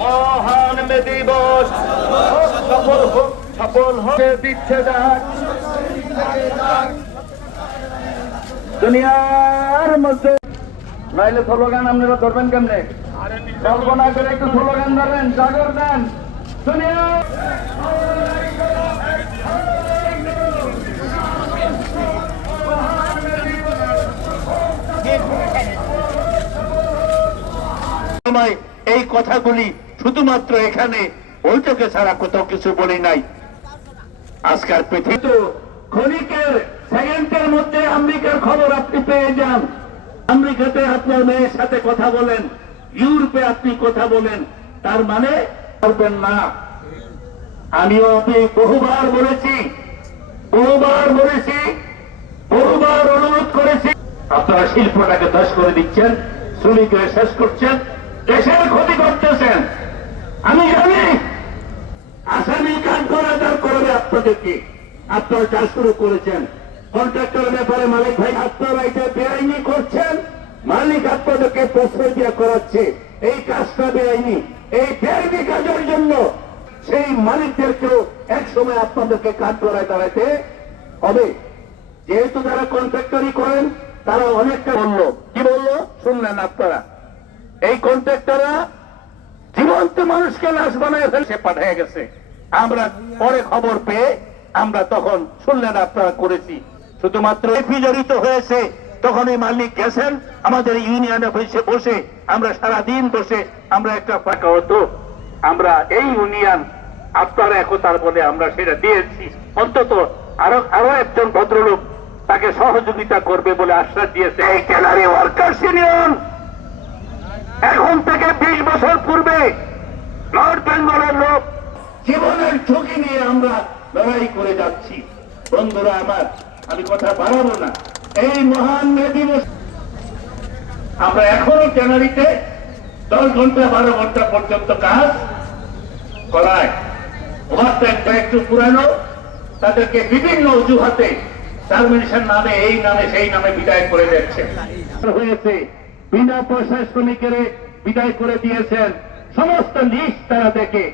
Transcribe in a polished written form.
মহান মে দিবস সফল হতে দিচ্ছে ডাক দুনিয়ার মধ্যে। নাইলে স্লোগান আপনারা ধরবেন কেমনে? কল্পনা করে একটু স্লোগান ধরেন, জাগর দেন দুনিয়া। এই কথাগুলি শুধুমাত্র এখানে বৈঠকে ছাড়া কোথাও কিছু বলি নাই। আজকের পৃথিবী ক্ষণিকের সেকেন্ডের মধ্যে আমেরিকার খবর আপনি পেয়ে যান। আমেরিকাতে আপনার মেয়ের সাথে কথা বলেন, ইউরোপে আপনি কথা বলেন, তার মানে করবেন না। আমিও আপনি বহুবার বলেছি, বহুবার অনুরোধ করেছি। আপনারা শিল্পটাকে ধ্বংস করে দিচ্ছেন, শ্রমিকদের শেষ করছেন, দেশের ক্ষতি করতেছেন। আমি জানি আসামি কাজ করা করবে আপনাদেরকে। আপনারা কাজ শুরু করেছেন কন্ট্রাক্টরের ব্যাপারে। মালিক ভাই আপনারা এটা বেআইনি করছেন, মালিক আপনাদেরকে প্রশ্রয় দিয়ে করাচ্ছে। এই কাজটা বেআইনি, এই বেআইনি কাজের জন্য সেই মালিকদেরকেও এক সময় আপনাদেরকে কাজ করায় দাঁড়াইতে হবে। যেহেতু যারা কন্ট্রাক্টরি করেন তারা অনেকটা বললো, কি বললো শুনলেন আপনারা? এই কন্ট্রাক্টররা জীবন্ত মানুষকে লাশ বানায় ফেলছে, পাঠিয়ে গেছে। আমরা পরে খবর পেয়ে আমরা তখন শুনলেন আপনারা করেছি। শুধুমাত্র জড়িত হয়েছে তখন এই মালিক গেছেন আমাদের ইউনিয়ন অফিসে বসে, আমরা সারাদিন বসে আমরা একটা ফাঁকা হতো। আমরা এই ইউনিয়ন আপনারা একতার বলে আমরা সেটা দিয়েছি। অন্তত আরো একজন ভদ্রলোক তাকে সহযোগিতা করবে বলে আশ্বাস দিয়েছে। এই ট্যানারি ওয়ার্কার্স ইউনিয়ন এখন থেকে 20 বছর পূর্বে নর্থ বেঙ্গলের লোক জীবনের ঝুঁকি নিয়ে আমরা লড়াই করে যাচ্ছি। বন্ধুরা আমার, আমি কথা বাড়াবো না। এই মহান মে দিবস আমরা এখনো ট্যানারিতে 10 ঘন্টা 12 ঘন্টা পর্যন্ত কাজ করায়। ওভারটাইমটা একটু পুরানো, তাদেরকে বিভিন্ন অজুহাতে টার্মিনেশন নামে, এই নামে সেই নামে বিদায় করে দিচ্ছে হয়েছে। বিনা পয়সায় শ্রমিকের বিদায় করে দিয়েছেন। সমস্ত লিস্ট তারা দেখে